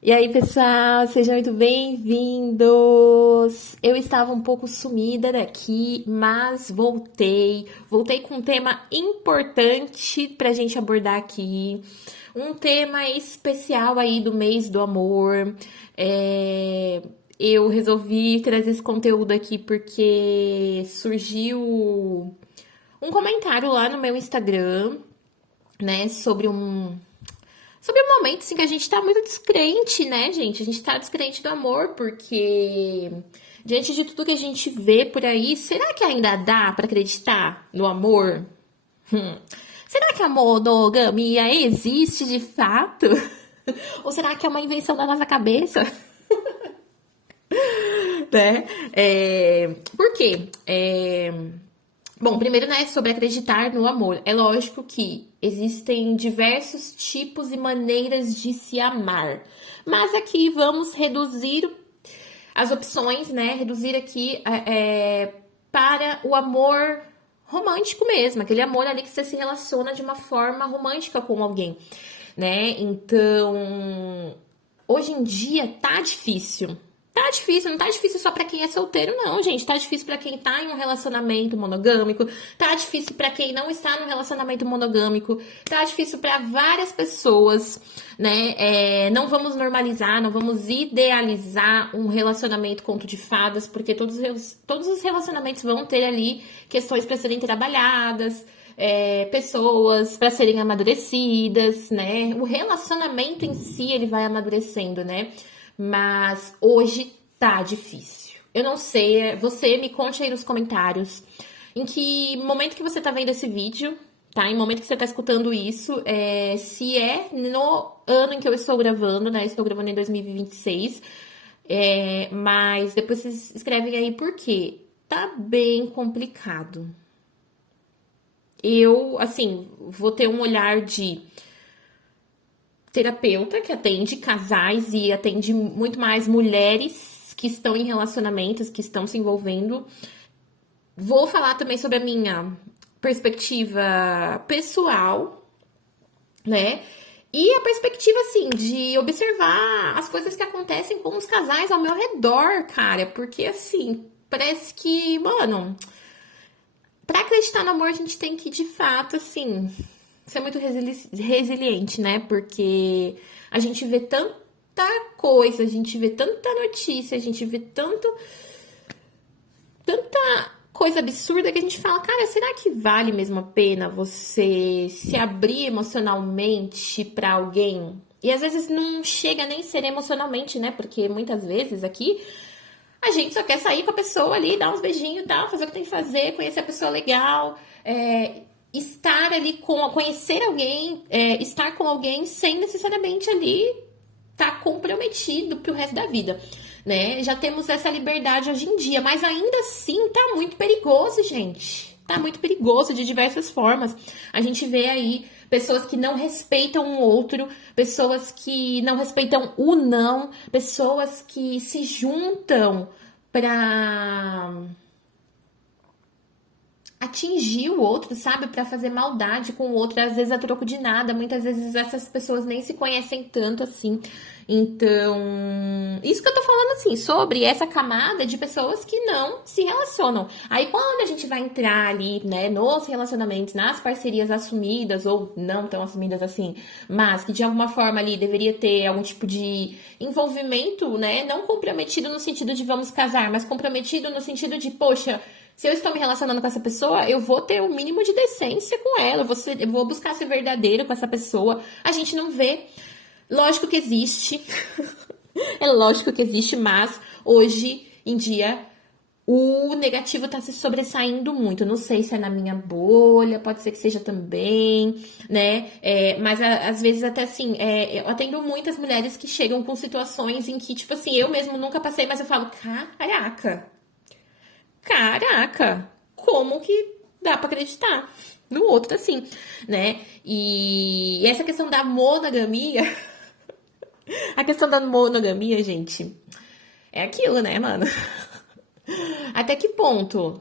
E aí, pessoal, sejam muito bem-vindos! Eu estava um pouco sumida daqui, mas voltei. Voltei com um tema importante para a gente abordar aqui. Um tema especial aí do mês do amor. É, Eu resolvi trazer esse conteúdo aqui porque surgiu um comentário lá no meu Instagram, né, sobre o momento assim, que a gente tá muito descrente, né, gente? A gente tá descrente do amor, porque diante de tudo que a gente vê por aí, será que ainda dá pra acreditar no amor? Hum. Será que a monogamia existe de fato? Ou será que é uma invenção da nossa cabeça? Né? Por quê? Bom, primeiro, né, sobre acreditar no amor. É lógico que existem diversos tipos e maneiras de se amar. Mas aqui vamos reduzir as opções, né? Reduzir aqui para o amor romântico mesmo, aquele amor ali que você se relaciona de uma forma romântica com alguém, né? Então, hoje em dia tá difícil. Tá difícil, não tá difícil só pra quem é solteiro, não, gente. Tá difícil pra quem tá em um relacionamento monogâmico. Tá difícil pra quem não está num relacionamento monogâmico. Tá difícil pra várias pessoas, né? Não vamos normalizar, não vamos idealizar um relacionamento conto de fadas, porque todos os relacionamentos vão ter ali questões pra serem trabalhadas, pessoas para serem amadurecidas, né? O relacionamento em si ele vai amadurecendo, né? Mas hoje tá difícil. Eu não sei, você me conte aí nos comentários em que momento que você tá vendo esse vídeo, tá? Em momento que você tá escutando isso, se é no ano em que eu estou gravando, né? Estou gravando em 2026, mas depois vocês escrevem aí por quê. Tá bem complicado. Eu, assim, vou ter um olhar de terapeuta que atende casais e atende muito mais mulheres que estão em relacionamentos, que estão se envolvendo. Vou falar também sobre a minha perspectiva pessoal, né? E a perspectiva, assim, de observar as coisas que acontecem com os casais ao meu redor, cara. Porque, assim, parece que, mano, pra acreditar no amor, a gente tem que, de fato, assim, ser muito resiliente, né? Porque a gente vê tanta coisa, a gente vê tanta notícia, a gente vê tanta coisa absurda que a gente fala, cara, será que vale mesmo a pena você se abrir emocionalmente pra alguém? E às vezes não chega nem a ser emocionalmente, né? Porque muitas vezes aqui a gente só quer sair com a pessoa ali, dar uns beijinhos e tal, fazer o que tem que fazer, conhecer a pessoa legal, estar ali conhecer alguém, estar com alguém sem necessariamente ali estar comprometido pro resto da vida, né? Já temos essa liberdade hoje em dia, mas ainda assim tá muito perigoso, gente. Tá muito perigoso de diversas formas. A gente vê aí pessoas que não respeitam o outro, pessoas que não respeitam o não, pessoas que se juntam pra atingir o outro, sabe? Pra fazer maldade com o outro, às vezes a troco de nada. Muitas vezes essas pessoas nem se conhecem tanto assim. Então, isso que eu tô falando assim, sobre essa camada de pessoas que não se relacionam. Aí quando a gente vai entrar ali, né, nos relacionamentos, nas parcerias assumidas ou não tão assumidas assim, mas que de alguma forma ali deveria ter algum tipo de envolvimento, né, não comprometido no sentido de vamos casar, mas comprometido no sentido de, poxa, se eu estou me relacionando com essa pessoa, eu vou ter o mínimo de decência com ela, eu vou buscar ser verdadeiro com essa pessoa. A gente não vê. Lógico que existe. É lógico que existe, mas hoje em dia o negativo tá se sobressaindo muito. Não sei se é na minha bolha, pode ser que seja também, né? Mas às vezes até assim, eu atendo muitas mulheres que chegam com situações em que, tipo assim, eu mesmo nunca passei, mas eu falo, caraca, como que dá pra acreditar no outro assim, né? E essa questão da monogamia, a questão da monogamia, gente, é aquilo, né, mano? Até que ponto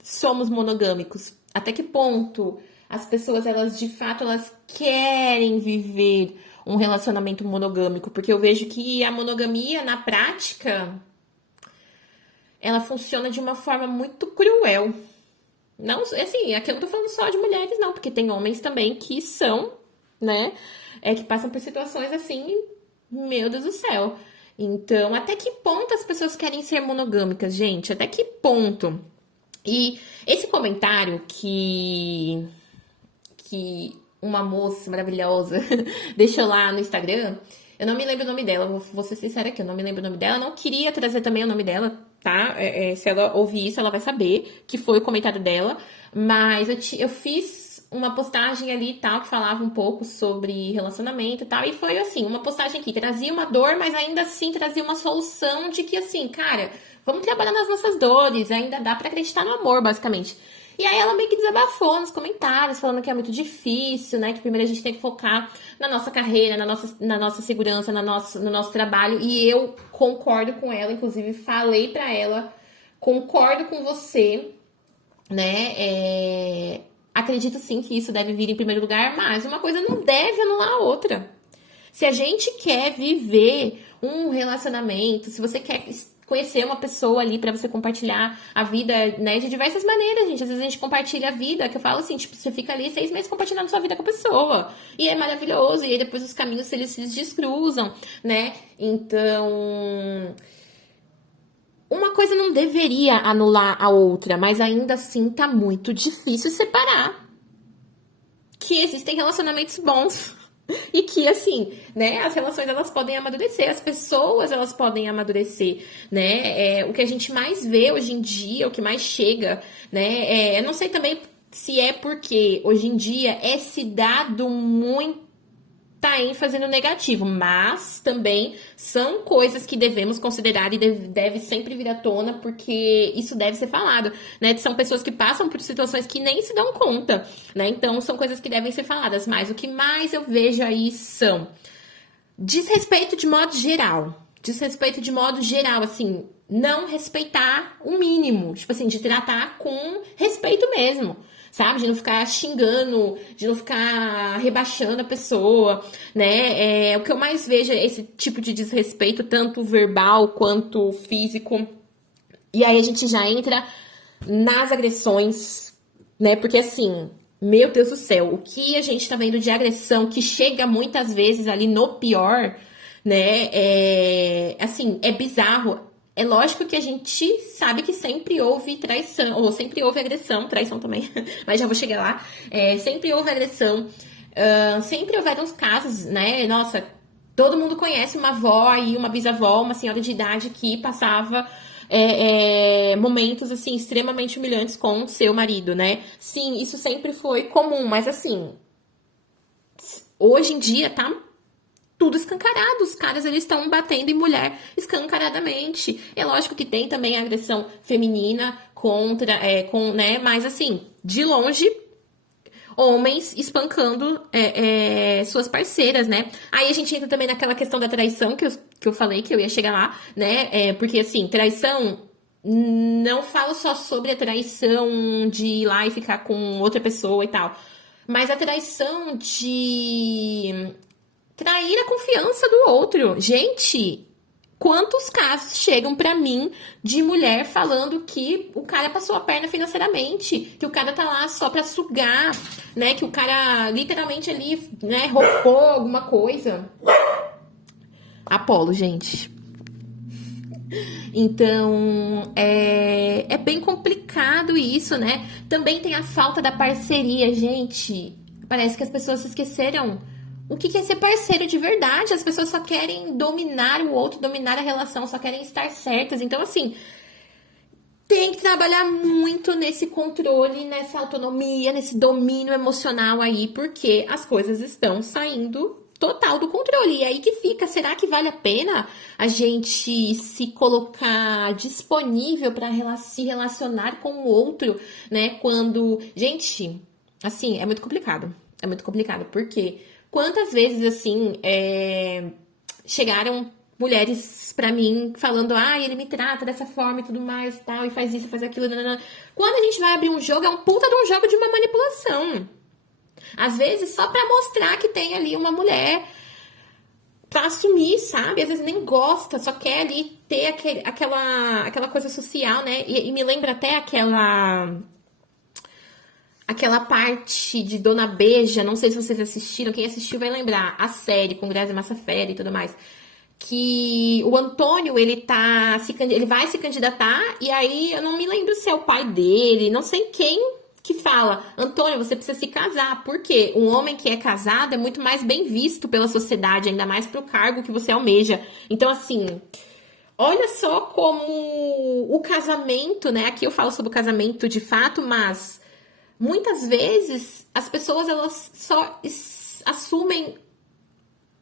somos monogâmicos? Até que ponto as pessoas, elas de fato, elas querem viver um relacionamento monogâmico, porque eu vejo que a monogamia, na prática, ela funciona de uma forma muito cruel. Não, assim, aqui eu não tô falando só de mulheres, não, porque tem homens também que são, né, que passam por situações assim, meu Deus do céu. Então, até que ponto as pessoas querem ser monogâmicas, gente? Até que ponto? E esse comentário que uma moça maravilhosa deixou lá no Instagram, eu não me lembro o nome dela, vou ser sincera aqui, eu não me lembro o nome dela, eu não queria trazer também o nome dela, tá? Se ela ouvir isso, ela vai saber que foi o comentário dela, mas eu fiz uma postagem ali e tal, que falava um pouco sobre relacionamento e tal, e foi assim, uma postagem que trazia uma dor, mas ainda assim trazia uma solução de que assim, cara, vamos trabalhar nas nossas dores, ainda dá pra acreditar no amor, basicamente. E aí ela meio que desabafou nos comentários, falando que é muito difícil, né? Que primeiro a gente tem que focar na nossa carreira, na nossa segurança, no nosso trabalho. E eu concordo com ela, inclusive falei pra ela, concordo com você, né? Acredito sim que isso deve vir em primeiro lugar, mas uma coisa não deve anular a outra. Se a gente quer viver um relacionamento, se você quer conhecer uma pessoa ali pra você compartilhar a vida, né, de diversas maneiras, gente. Às vezes a gente compartilha a vida, que eu falo assim, tipo, você fica ali 6 meses compartilhando sua vida com a pessoa. E é maravilhoso, e aí depois os caminhos eles se descruzam, né? Então, uma coisa não deveria anular a outra, mas ainda assim tá muito difícil separar que existem relacionamentos bons e que, assim, né, as relações, elas podem amadurecer, as pessoas, elas podem amadurecer, né, o que a gente mais vê hoje em dia, o que mais chega, né, eu não sei também se é porque hoje em dia é se dado muita ênfase no negativo, mas também são coisas que devemos considerar e deve sempre vir à tona, porque isso deve ser falado, né? São pessoas que passam por situações que nem se dão conta, né? Então, são coisas que devem ser faladas, mas o que mais eu vejo aí são desrespeito de modo geral. Desrespeito de modo geral, assim, não respeitar o mínimo, tipo assim, de tratar com respeito mesmo. Sabe? De não ficar xingando, de não ficar rebaixando a pessoa, né? O que eu mais vejo é esse tipo de desrespeito, tanto verbal quanto físico. E aí a gente já entra nas agressões, né? Porque assim, meu Deus do céu, o que a gente tá vendo de agressão que chega muitas vezes ali no pior, né? Assim, é bizarro. É lógico que a gente sabe que sempre houve traição, ou sempre houve agressão, traição também, mas já vou chegar lá. Sempre houve agressão, sempre houveram uns casos, né? Nossa, todo mundo conhece uma avó e uma bisavó, uma senhora de idade que passava momentos, assim, extremamente humilhantes com seu marido, né? Sim, isso sempre foi comum, mas assim, hoje em dia tá tudo escancarado. Os caras, eles estão batendo em mulher escancaradamente. É lógico que tem também a agressão feminina contra, né? Mas assim, de longe, homens espancando suas parceiras, né? Aí a gente entra também naquela questão da traição que eu falei que eu ia chegar lá, né? Porque assim, traição. Não falo só sobre a traição de ir lá e ficar com outra pessoa e tal. Mas a traição de trair a confiança do outro. Gente, quantos casos chegam pra mim de mulher falando que o cara passou a perna financeiramente, que o cara tá lá só pra sugar, né? Que o cara literalmente ali, né, roubou alguma coisa. Apolo, gente. Então, é bem complicado isso, né? Também tem a falta da parceria, gente. Parece que as pessoas se esqueceram o que é ser parceiro de verdade. As pessoas só querem dominar o outro, dominar a relação, só querem estar certas. Então, assim, tem que trabalhar muito nesse controle, nessa autonomia, nesse domínio emocional aí, porque as coisas estão saindo total do controle. E aí que fica, será que vale a pena a gente se colocar disponível para se relacionar com o outro, né? Quando, gente, assim, é muito complicado. É muito complicado, porque quantas vezes, assim, chegaram mulheres pra mim falando, ele me trata dessa forma e tudo mais e tal, e faz isso, faz aquilo, nanana. Quando a gente vai abrir um jogo, é um puta de um jogo de uma manipulação. Às vezes, só pra mostrar que tem ali uma mulher pra assumir, sabe? Às vezes nem gosta, só quer ali ter aquela coisa social, né? E me lembra até aquela parte de Dona Beija, não sei se vocês assistiram, quem assistiu vai lembrar, a série com Grazi Massafera e tudo mais. Que o Antônio, ele vai se candidatar, e aí eu não me lembro se é o pai dele, não sei quem que fala, Antônio, você precisa se casar, porque um homem que é casado é muito mais bem visto pela sociedade, ainda mais pro cargo que você almeja. Então, assim, olha só como o casamento, né? Aqui eu falo sobre o casamento de fato, mas muitas vezes as pessoas, elas só assumem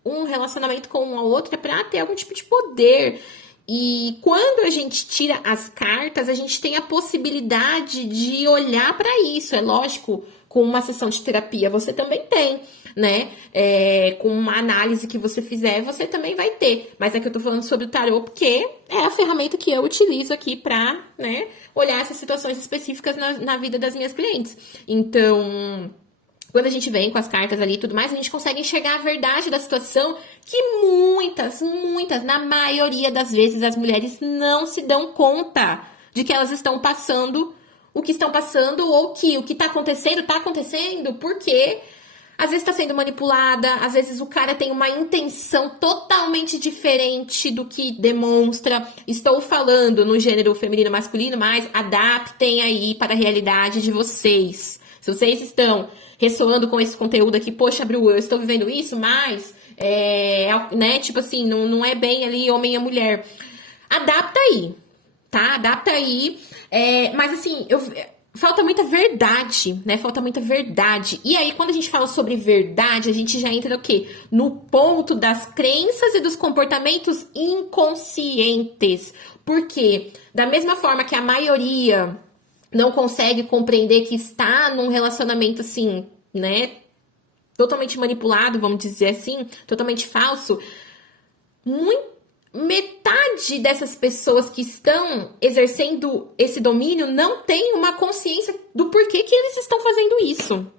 um relacionamento com uma outra para ter algum tipo de poder. E quando a gente tira as cartas, a gente tem a possibilidade de olhar para isso. É lógico, com uma sessão de terapia você também tem, né? Com uma análise que você fizer, você também vai ter. Mas é que eu tô falando sobre o tarô porque é a ferramenta que eu utilizo aqui para, né, olhar essas situações específicas na vida das minhas clientes. Então, quando a gente vem com as cartas ali e tudo mais, a gente consegue enxergar a verdade da situação que muitas, na maioria das vezes, as mulheres não se dão conta de que elas estão passando o que estão passando ou que o que tá acontecendo porque às vezes tá sendo manipulada, às vezes o cara tem uma intenção totalmente diferente do que demonstra. Estou falando no gênero feminino masculino, mas adaptem aí para a realidade de vocês. Se vocês estão ressoando com esse conteúdo aqui, poxa, Bru, eu estou vivendo isso, mas, né, tipo assim, não é bem ali homem e mulher. Adapta aí, tá? Adapta aí. Mas assim, falta muita verdade, né? Falta muita verdade. E aí, quando a gente fala sobre verdade, a gente já entra o quê? No ponto das crenças e dos comportamentos inconscientes. Porque, da mesma forma que a maioria não consegue compreender que está num relacionamento assim, né, totalmente manipulado, vamos dizer assim, totalmente falso, metade dessas pessoas que estão exercendo esse domínio não tem uma consciência do porquê que eles estão fazendo isso.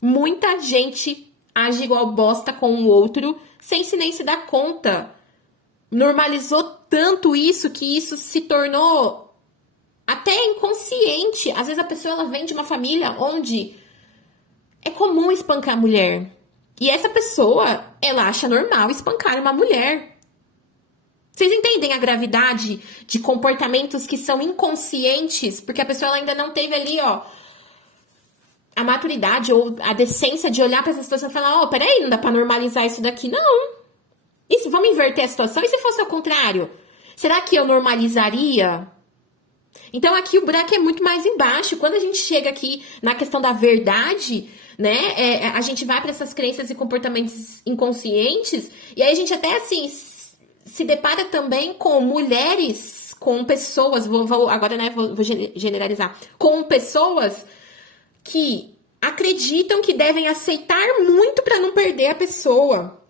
Muita gente age igual bosta com o outro sem se nem se dar conta. Normalizou tanto isso que isso se tornou até inconsciente. Às vezes a pessoa ela vem de uma família onde é comum espancar a mulher. E essa pessoa, ela acha normal espancar uma mulher. Vocês entendem a gravidade de comportamentos que são inconscientes? Porque a pessoa ela ainda não teve ali, ó, a maturidade ou a decência de olhar para essa situação e falar, ó, peraí, não dá pra normalizar isso daqui, não. Isso, vamos inverter a situação? E se fosse ao contrário? Será que eu normalizaria? Então, aqui o buraco é muito mais embaixo. Quando a gente chega aqui na questão da verdade, né, a gente vai para essas crenças e comportamentos inconscientes, e aí a gente até, assim, se depara também com mulheres, com pessoas, agora, né, vou generalizar, com pessoas que acreditam que devem aceitar muito para não perder a pessoa,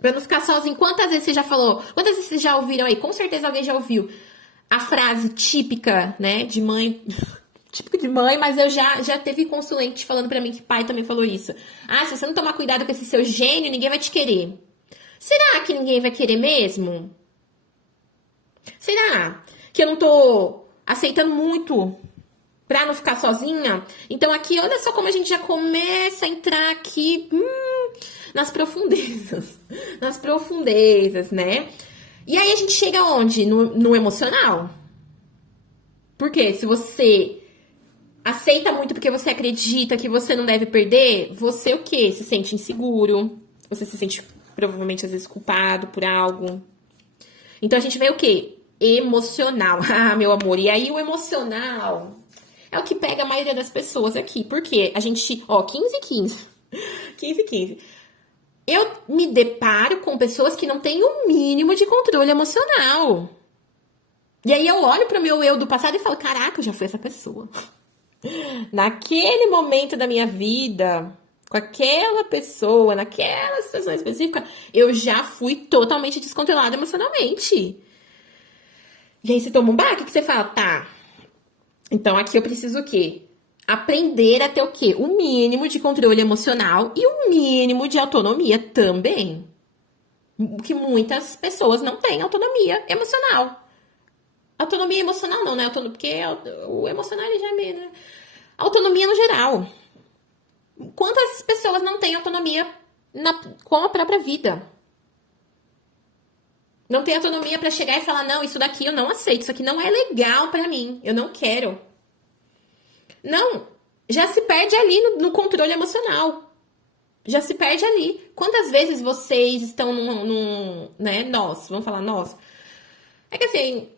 para não ficar sozinho. Quantas vezes você já falou? Quantas vezes vocês já ouviram aí? Com certeza alguém já ouviu a frase típica, né, de mãe, típico de mãe, mas eu já teve consulente falando pra mim que pai também falou isso. Ah, se você não tomar cuidado com esse seu gênio, ninguém vai te querer. Será que ninguém vai querer mesmo? Será que eu não tô aceitando muito pra não ficar sozinha? Então aqui, olha só como a gente já começa a entrar aqui nas profundezas. Nas profundezas, né? E aí a gente chega onde? No emocional. Porque se você aceita muito porque você acredita que você não deve perder, você o quê? Se sente inseguro, você se sente provavelmente às vezes culpado por algo. Então a gente vê o quê? Emocional. Ah, meu amor, e aí o emocional é o que pega a maioria das pessoas aqui. Porque a gente, ó, 15 e 15. Eu me deparo com pessoas que não têm o mínimo de controle emocional. E aí eu olho para o meu eu do passado e falo, caraca, eu já fui essa pessoa. Naquele momento da minha vida, com aquela pessoa, naquela situação específica, eu já fui totalmente descontrolada emocionalmente. E aí você toma um baque que você fala, tá, então aqui eu preciso o quê? Aprender a ter o quê? O mínimo de controle emocional e o mínimo de autonomia também. Que muitas pessoas não têm autonomia emocional. Autonomia emocional não, né? Porque o emocional ele já é meio, né? Autonomia no geral. Quantas pessoas não têm autonomia com a própria vida? Não tem autonomia pra chegar e falar, não, isso daqui eu não aceito, isso aqui não é legal pra mim, eu não quero. Não, já se perde ali no controle emocional. Já se perde ali. Quantas vezes vocês estão né, nós, vamos falar nós. É que assim,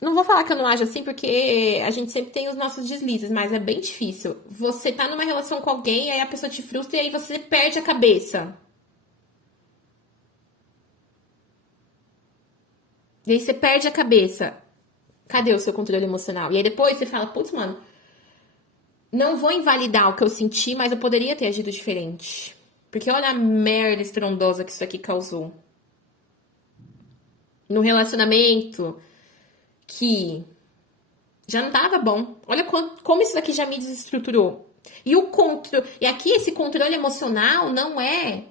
não vou falar que eu não ajo assim, porque a gente sempre tem os nossos deslizes, mas é bem difícil. Você tá numa relação com alguém, aí a pessoa te frustra e aí você perde a cabeça. E aí você perde a cabeça. Cadê o seu controle emocional? E aí depois você fala, putz, mano, não vou invalidar o que eu senti, mas eu poderia ter agido diferente. Porque olha a merda estrondosa que isso aqui causou. No relacionamento que já não tava bom. Olha como isso daqui já me desestruturou. E aqui esse controle emocional não é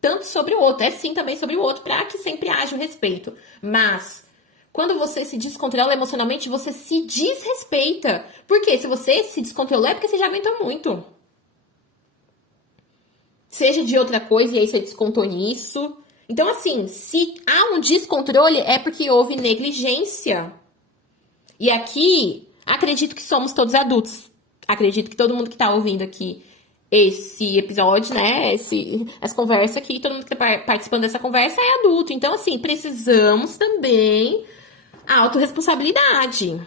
tanto sobre o outro, é sim também sobre o outro, para que sempre haja o respeito. Mas quando você se descontrola emocionalmente, você se desrespeita. Porque se você se descontrolou é porque você já aguentou muito. Seja de outra coisa e aí você descontou nisso. Então, assim, se há um descontrole é porque houve negligência. E aqui, acredito que somos todos adultos. Acredito que todo mundo que tá ouvindo aqui esse episódio, né, essa conversa aqui, todo mundo que tá participando dessa conversa é adulto. Então, assim, precisamos também autorresponsabilidade.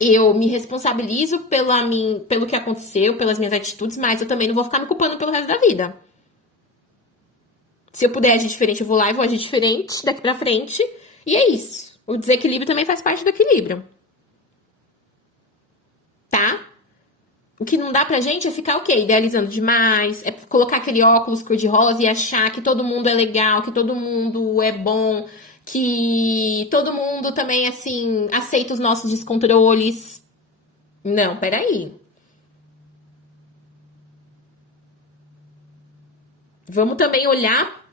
Eu me responsabilizo pelo que aconteceu, pelas minhas atitudes, mas eu também não vou ficar me culpando pelo resto da vida. Se eu puder agir diferente, eu vou lá e vou agir diferente daqui pra frente. E é isso. O desequilíbrio também faz parte do equilíbrio. Tá? O que não dá pra gente é ficar o quê? Idealizando demais, é colocar aquele óculos cor-de-rosa e achar que todo mundo é legal, que todo mundo é bom, que todo mundo também, assim, aceita os nossos descontroles. Não, peraí. Vamos também olhar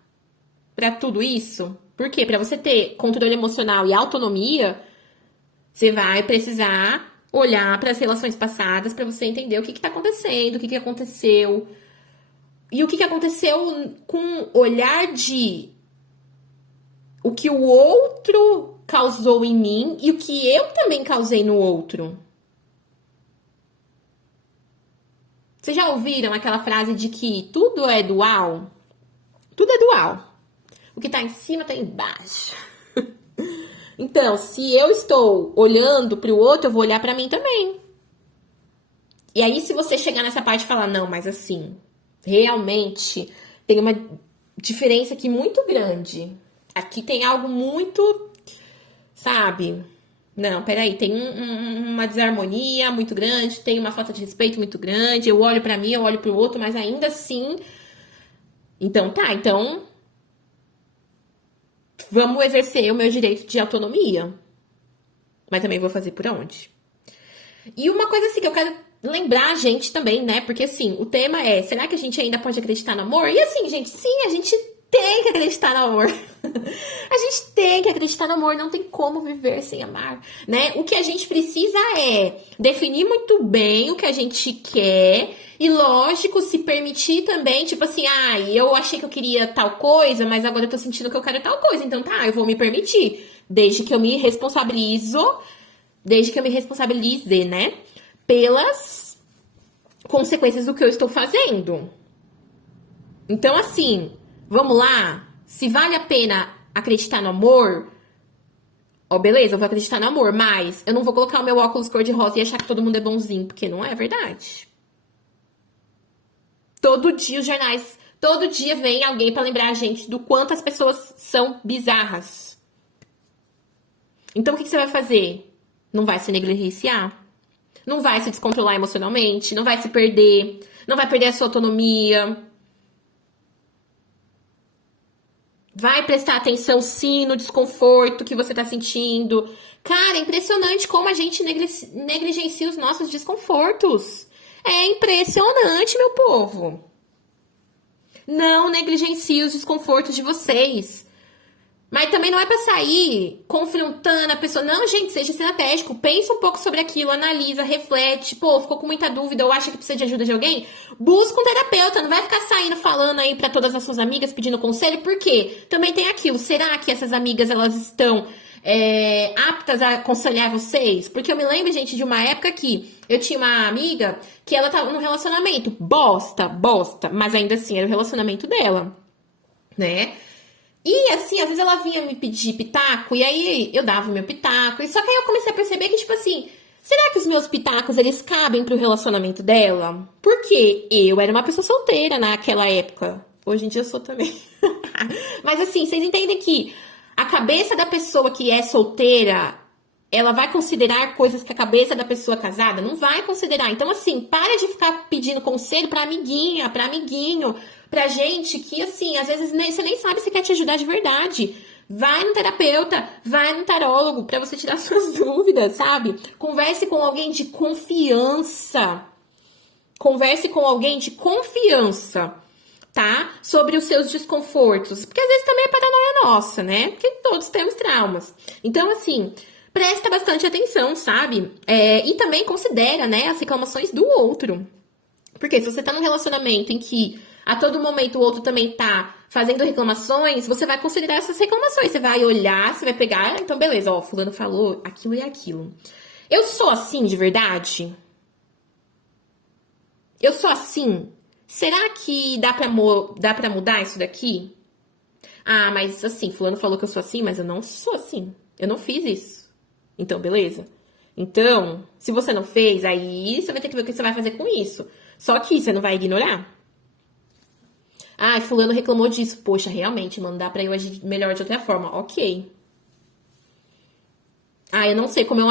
pra tudo isso. Por quê? Pra você ter controle emocional e autonomia, você vai precisar olhar para as relações passadas para você entender o que está acontecendo, o que aconteceu. E o que aconteceu com olhar de o que o outro causou em mim e o que eu também causei no outro. Vocês já ouviram aquela frase de que tudo é dual? Tudo é dual. O que tá em cima tá embaixo. Então, se eu estou olhando para o outro, eu vou olhar para mim também. E aí, se você chegar nessa parte e falar, não, mas assim, realmente tem uma diferença aqui muito grande. Aqui tem algo muito, sabe? Não, peraí, tem uma desarmonia muito grande, tem uma falta de respeito muito grande. Eu olho pra mim, eu olho pro outro, mas ainda assim. Então vamos exercer o meu direito de autonomia. Mas também vou fazer por onde? E uma coisa assim que eu quero lembrar a gente também, né? Porque assim, o tema é, será que a gente ainda pode acreditar no amor? E assim, gente, sim, a gente tem que acreditar no amor. A gente tem que acreditar no amor, não tem como viver sem amar, né? O que a gente precisa é definir muito bem o que a gente quer e, lógico, se permitir também, tipo assim, eu achei que eu queria tal coisa, mas agora eu tô sentindo que eu quero tal coisa, então tá, eu vou me permitir, desde que eu me responsabilize, né, pelas consequências do que eu estou fazendo. Então, assim, vamos lá? Se vale a pena acreditar no amor, beleza, eu vou acreditar no amor, mas eu não vou colocar o meu óculos cor-de-rosa e achar que todo mundo é bonzinho, porque não é verdade. Todo dia os jornais, todo dia vem alguém pra lembrar a gente do quanto as pessoas são bizarras. Então, o que você vai fazer? Não vai se negligenciar? Não vai se descontrolar emocionalmente? Não vai se perder? Não vai perder a sua autonomia? Vai prestar atenção, sim, no desconforto que você tá sentindo. Cara, é impressionante como a gente negligencia os nossos desconfortos. É impressionante, meu povo. Não negligencie os desconfortos de vocês. Mas também não é pra sair confrontando a pessoa. Não, gente, seja estratégico. Pensa um pouco sobre aquilo, analisa, reflete. Pô, ficou com muita dúvida ou acha que precisa de ajuda de alguém? Busca um terapeuta. Não vai ficar saindo falando aí pra todas as suas amigas pedindo conselho. Por quê? Também tem aquilo. Será que essas amigas, elas estão aptas a aconselhar vocês? Porque eu me lembro, gente, de uma época que eu tinha uma amiga que ela tava num relacionamento bosta, mas ainda assim era o relacionamento dela, né? E assim, às vezes ela vinha me pedir pitaco, e aí eu dava o meu pitaco. E só que aí eu comecei a perceber que, tipo assim, será que os meus pitacos, eles cabem pro relacionamento dela? Porque eu era uma pessoa solteira naquela época. Hoje em dia eu sou também. Mas assim, vocês entendem que a cabeça da pessoa que é solteira, ela vai considerar coisas que a cabeça da pessoa casada não vai considerar. Então, assim, para de ficar pedindo conselho pra amiguinha, pra amiguinho, pra gente que, assim, às vezes você nem sabe se quer te ajudar de verdade. Vai no terapeuta, vai no tarólogo pra você tirar suas dúvidas, sabe? Converse com alguém de confiança. Converse com alguém de confiança, tá? Sobre os seus desconfortos. Porque às vezes também é paranoia nossa, né? Porque todos temos traumas. Então, assim, presta bastante atenção, sabe? E também considera, né, as reclamações do outro. Porque se você tá num relacionamento em que a todo momento o outro também tá fazendo reclamações, você vai considerar essas reclamações. Você vai olhar, você vai pegar, então beleza, ó, fulano falou aquilo e aquilo. Eu sou assim de verdade? Eu sou assim? Será que dá pra mudar isso daqui? Ah, mas assim, fulano falou que eu sou assim, mas eu não sou assim. Eu não fiz isso. Então, beleza? Então, se você não fez, aí você vai ter que ver o que você vai fazer com isso. Só que você não vai ignorar. Ah, fulano reclamou disso. Poxa, realmente, mano, dá pra eu agir melhor de outra forma. Ok. Ah, eu não sei como eu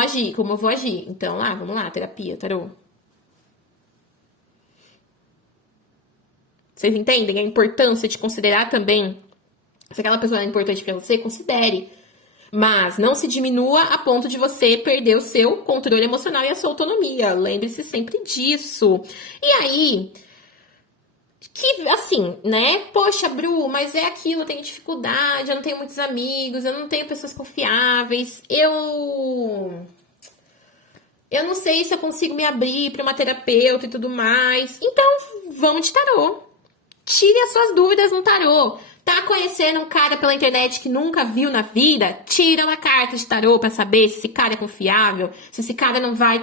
vou agir. Então, vamos lá, terapia, tarô. Vocês entendem a importância de considerar também? Se aquela pessoa é importante pra você, considere. Mas não se diminua a ponto de você perder o seu controle emocional e a sua autonomia. Lembre-se sempre disso. E aí, que assim, né? Poxa, Bru, mas é aquilo, eu tenho dificuldade, eu não tenho muitos amigos, eu não tenho pessoas confiáveis, eu não sei se eu consigo me abrir para uma terapeuta e tudo mais. Então, vamos de tarô. Tire as suas dúvidas no tarô. Tá conhecendo um cara pela internet que nunca viu na vida? Tira uma carta de tarô pra saber se esse cara é confiável, se esse cara não vai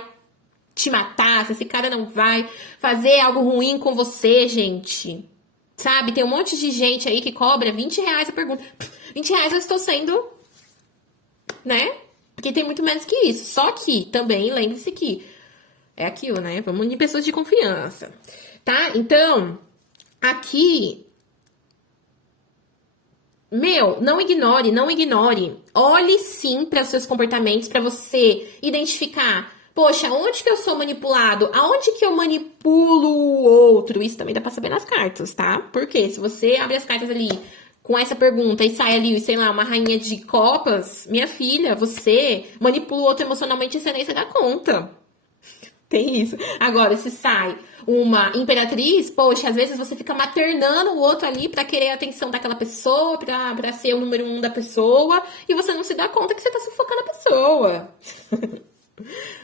te matar, se esse cara não vai fazer algo ruim com você, gente. Sabe? Tem um monte de gente aí que cobra R$ 20 a pergunta. R$ 20 eu estou sendo, né? Porque tem muito menos que isso. Só que também lembre-se que é aquilo, né? Vamos unir pessoas de confiança, tá? Então, aqui, não ignore, não ignore. Olhe sim para os seus comportamentos, para você identificar, poxa, onde que eu sou manipulado? Aonde que eu manipulo o outro? Isso também dá pra saber nas cartas, tá? Porque se você abre as cartas ali com essa pergunta e sai ali, sei lá, uma rainha de copas, minha filha, você manipula o outro emocionalmente e você nem se dá conta. Tem isso. Agora, se sai uma imperatriz, poxa, às vezes você fica maternando o outro ali pra querer a atenção daquela pessoa, pra ser o número 1 da pessoa, e você não se dá conta que você tá sufocando a pessoa.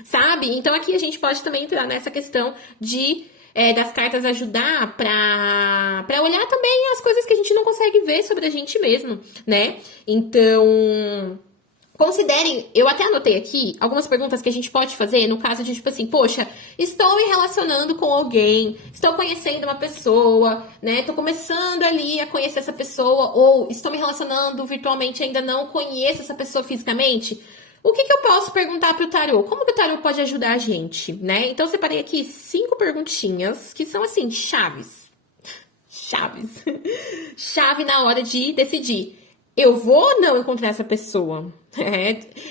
Sabe? Então aqui a gente pode também entrar nessa questão das cartas ajudar pra olhar também as coisas que a gente não consegue ver sobre a gente mesmo, né? Então, considerem, eu até anotei aqui algumas perguntas que a gente pode fazer no caso de, tipo assim, poxa, estou me relacionando com alguém, estou conhecendo uma pessoa, né? Tô começando ali a conhecer essa pessoa, ou estou me relacionando virtualmente, ainda não conheço essa pessoa fisicamente. O que eu posso perguntar pro tarô? Como que o tarô pode ajudar a gente, né? Então, eu separei aqui 5 perguntinhas que são, assim, chaves. Chaves. Chave na hora de decidir. Eu vou ou não encontrar essa pessoa?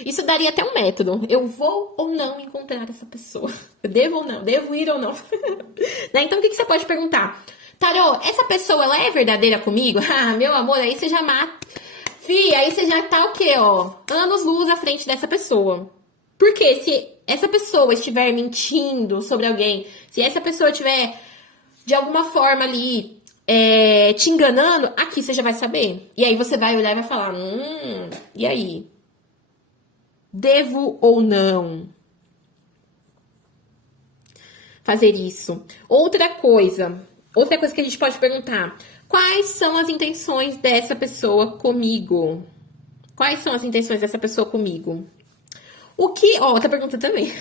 Isso daria até um método. Eu vou ou não encontrar essa pessoa? Eu devo ou não? Devo ir ou não? Né? Então, o que você pode perguntar? Tarô, essa pessoa, ela é verdadeira comigo? Ah, meu amor, aí você já mata... Fih, aí você já tá o quê, ó? Anos-luz à frente dessa pessoa. Porque se essa pessoa estiver mentindo sobre alguém, se essa pessoa estiver, de alguma forma ali, te enganando, aqui você já vai saber. E aí você vai olhar e vai falar, e aí? Devo ou não fazer isso? Outra coisa que a gente pode perguntar, quais são as intenções dessa pessoa comigo? Quais são as intenções dessa pessoa comigo? Outra pergunta também.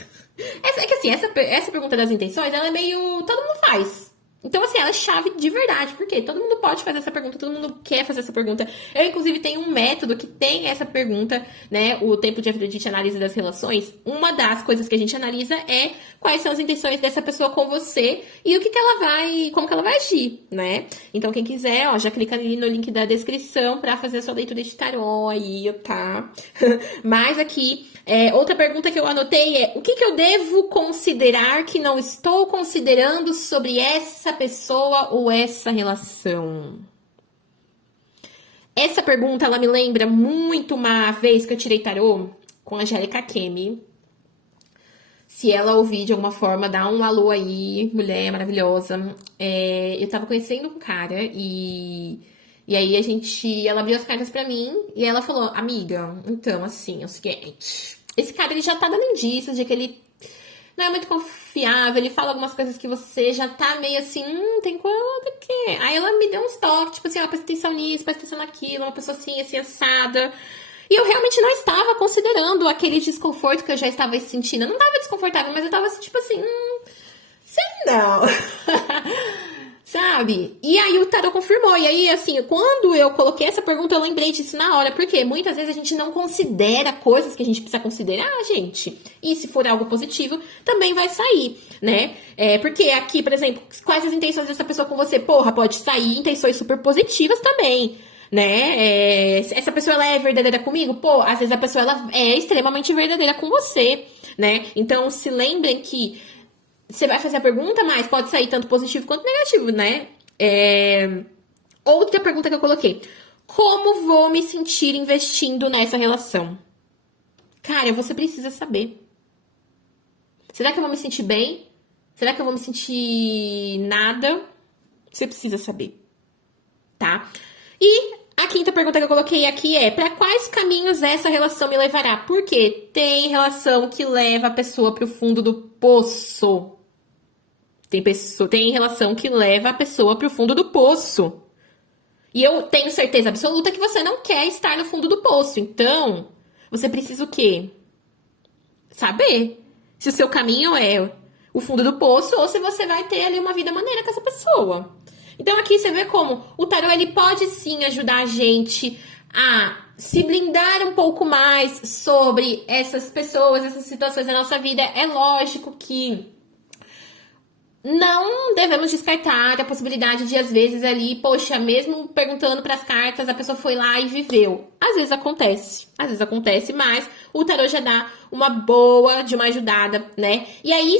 Essa pergunta das intenções, ela é meio... Todo mundo faz. Então, assim, ela é chave de verdade. Por quê? Todo mundo pode fazer essa pergunta, todo mundo quer fazer essa pergunta. Eu, inclusive, tenho um método que tem essa pergunta, né? O tempo de Afrodite Análise das Relações. Uma das coisas que a gente analisa é quais são as intenções dessa pessoa com você e como que ela vai agir, né? Então, quem quiser, já clica ali no link da descrição pra fazer a sua leitura de tarô aí, tá? Mas aqui... outra pergunta que eu anotei é: o que eu devo considerar que não estou considerando sobre essa pessoa ou essa relação? Essa pergunta, ela me lembra muito uma vez que eu tirei tarô com a Angélica Kemi. Se ela ouvir de alguma forma, dá um alô aí, mulher maravilhosa. Eu tava conhecendo um cara e aí ela abriu as cartas pra mim e ela falou, amiga, então assim, é o seguinte, esse cara ele já tá dando indícios de que ele não é muito confiável, ele fala algumas coisas que você já tá meio assim, tem coisa que... Aí ela me deu uns toques, tipo assim, presta atenção nisso, presta atenção naquilo, uma pessoa assim, assim, assada. E eu realmente não estava considerando aquele desconforto que eu já estava sentindo. Eu não estava desconfortável, mas eu estava assim, tipo assim, sei não. Sabe? E aí o tarot confirmou. E aí, assim, quando eu coloquei essa pergunta, eu lembrei disso na hora. Porque muitas vezes a gente não considera coisas que a gente precisa considerar, gente. E se for algo positivo, também vai sair, né? Porque aqui, por exemplo, quais as intenções dessa pessoa com você? Porra, pode sair intenções super positivas também, né? Essa pessoa, ela é verdadeira comigo? Pô, às vezes a pessoa, ela é extremamente verdadeira com você, né? Então, se lembrem que você vai fazer a pergunta, mas pode sair tanto positivo quanto negativo, né? Outra pergunta que eu coloquei. Como vou me sentir investindo nessa relação? Cara, você precisa saber. Será que eu vou me sentir bem? Será que eu vou me sentir nada? Você precisa saber, tá? E a quinta pergunta que eu coloquei aqui é: para quais caminhos essa relação me levará? Porque tem relação que leva a pessoa pro fundo do poço. Tem relação que leva a pessoa pro fundo do poço. E eu tenho certeza absoluta que você não quer estar no fundo do poço. Então, você precisa o quê? Saber se o seu caminho é o fundo do poço ou se você vai ter ali uma vida maneira com essa pessoa. Então, aqui você vê como o tarô, ele pode sim ajudar a gente a se blindar um pouco mais sobre essas pessoas, essas situações da nossa vida. É lógico que não devemos descartar a possibilidade de, às vezes, ali, poxa, mesmo perguntando para as cartas, a pessoa foi lá e viveu. Às vezes acontece, mas o tarô já dá uma boa de uma ajudada, né? E aí,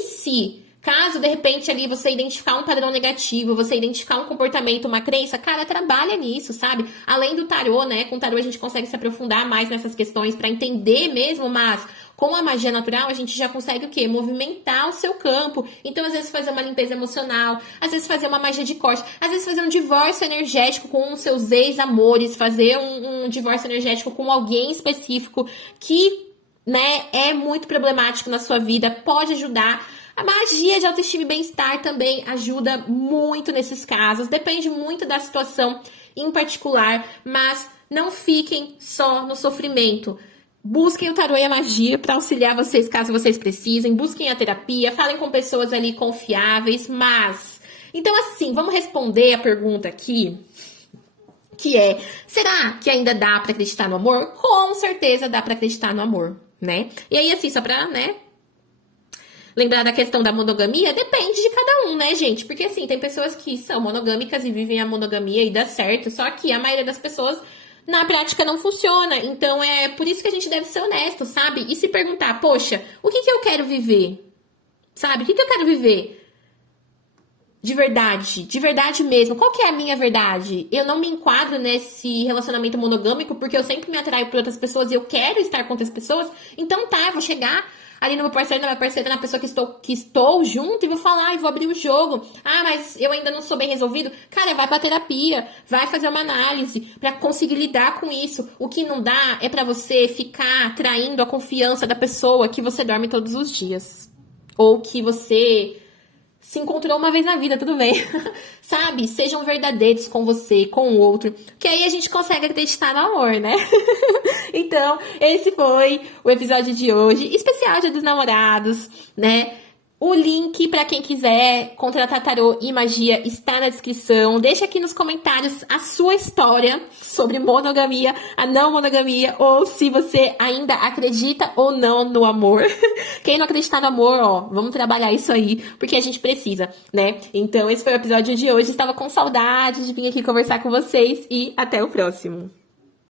caso, de repente, ali você identificar um padrão negativo, você identificar um comportamento, uma crença, cara, trabalha nisso, sabe? Além do tarô, né? Com o tarô a gente consegue se aprofundar mais nessas questões para entender mesmo, mas com a magia natural a gente já consegue o quê? Movimentar o seu campo. Então, às vezes, fazer uma limpeza emocional, às vezes fazer uma magia de corte, às vezes fazer um divórcio energético com os seus ex-amores, fazer um divórcio energético com alguém específico que, né, é muito problemático na sua vida, pode ajudar. A magia de autoestima e bem-estar também ajuda muito nesses casos. Depende muito da situação em particular, mas não fiquem só no sofrimento. Busquem o tarô e a magia para auxiliar vocês caso vocês precisem. Busquem a terapia, falem com pessoas ali confiáveis, mas... Então, assim, vamos responder a pergunta aqui, que é: será que ainda dá para acreditar no amor? Com certeza dá para acreditar no amor, né? E aí, assim, só pra, né, lembrar da questão da monogamia, depende de cada um, né, gente? Porque, assim, tem pessoas que são monogâmicas e vivem a monogamia e dá certo, só que a maioria das pessoas, na prática, não funciona. Então, é por isso que a gente deve ser honesto, sabe? E se perguntar, poxa, o que eu quero viver? Sabe? O que eu quero viver? De verdade mesmo. Qual que é a minha verdade? Eu não me enquadro nesse relacionamento monogâmico porque eu sempre me atraio por outras pessoas e eu quero estar com outras pessoas. Então tá, eu vou chegar ali no meu parceiro, na minha parceira, na pessoa que estou junto e vou falar e vou abrir o jogo. Ah, mas eu ainda não sou bem resolvido. Cara, vai pra terapia, vai fazer uma análise pra conseguir lidar com isso. O que não dá é pra você ficar traindo a confiança da pessoa que você dorme todos os dias. Ou que você se encontrou uma vez na vida, tudo bem. Sabe? Sejam verdadeiros com você, com o outro. Que aí a gente consegue acreditar no amor, né? Então, esse foi o episódio de hoje. Especial Dia dos Namorados, né? O link para quem quiser contratar tarô e magia está na descrição. Deixa aqui nos comentários a sua história sobre monogamia, a não monogamia, ou se você ainda acredita ou não no amor. Quem não acreditar no amor, ó, vamos trabalhar isso aí, porque a gente precisa, né? Então, esse foi o episódio de hoje. Estava com saudade de vir aqui conversar com vocês e até o próximo.